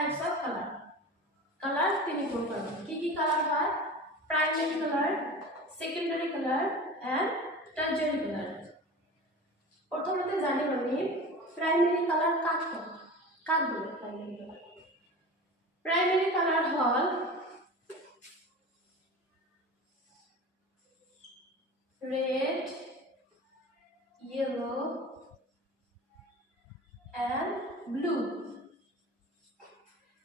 types of colour colour তিনি প্রকার কি কালার হয় primary colour secondary colour and tertiary colour প্রথমতে জানি আমি প্রাইমারি কালার কাক বলে প্রাইমারি কালার হল red yellow and blue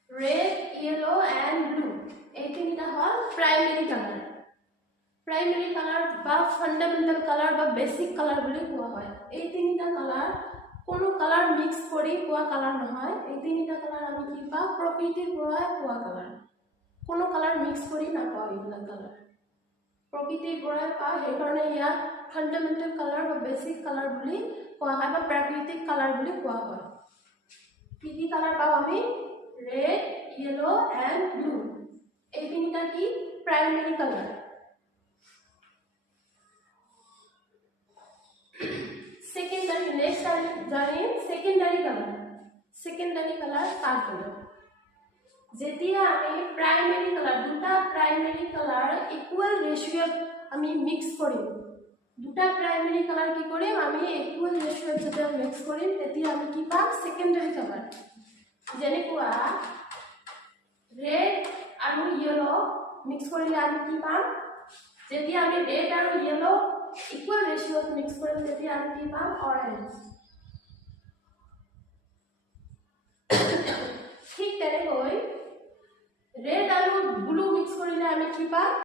red yellow and blue এই তিনটা হল প্রাইমারি কালার বা ফান্ডামেন্টাল কালার বা বেসিক কালার বলে কোয়া হয় এই তিনটা কালার কোনো কালার মিক্স কৰি কোয়া কালাৰ নহয় এই তিনটা কালাৰ আমি কি পা প্ৰকৃতিৰ পৰা কোয়া কালাৰ কোনো কালাৰ মিক্স কৰি না পাও এইবিলাক কালাৰ প্ৰকৃতিৰ পৰা পা সেই কাৰণে ইয়াক ফান্ডামেন্টাল কালার বা বেসিক কালার বুলি কোয়া হয় বা প্রাকৃতিক কালার বুলি কোয়া হয় কি কালার পাও আমি red yellow and blue এই তিনটা কি প্রাইমারি কালার সেকেন্ডারি নেক্সট জানি সেকেন্ডারি কালার কাক বলে যেতিয়া আমি প্রাইমারি কালার দুটা প্রাইমারি কালার ইকুয়াল রেশিওত আমি মিক্স কৰিম দুটা প্ৰাইমাৰি কালাৰ কি কৰিম আমি ইকুয়াল ৰেশিওত যেতিয়া মিক্স কৰিম তেতিয়া আমি কি পাম সেকেন্ডাৰি কালাৰ যেনেকুৱা ৰেড আৰু ইয়েলো মিক্স কৰিলে আমি কি পাম যেতিয়া আমি ৰেড আৰু ইয়েলো ইকুয়াল ৰেশিওত মিক্স কৰিম তেতিয়া আমি কি পাম অৰেঞ্জ ঠিক তেনেকৈ red আৰু ব্লু মিক্স কৰিলে আমি কি পাম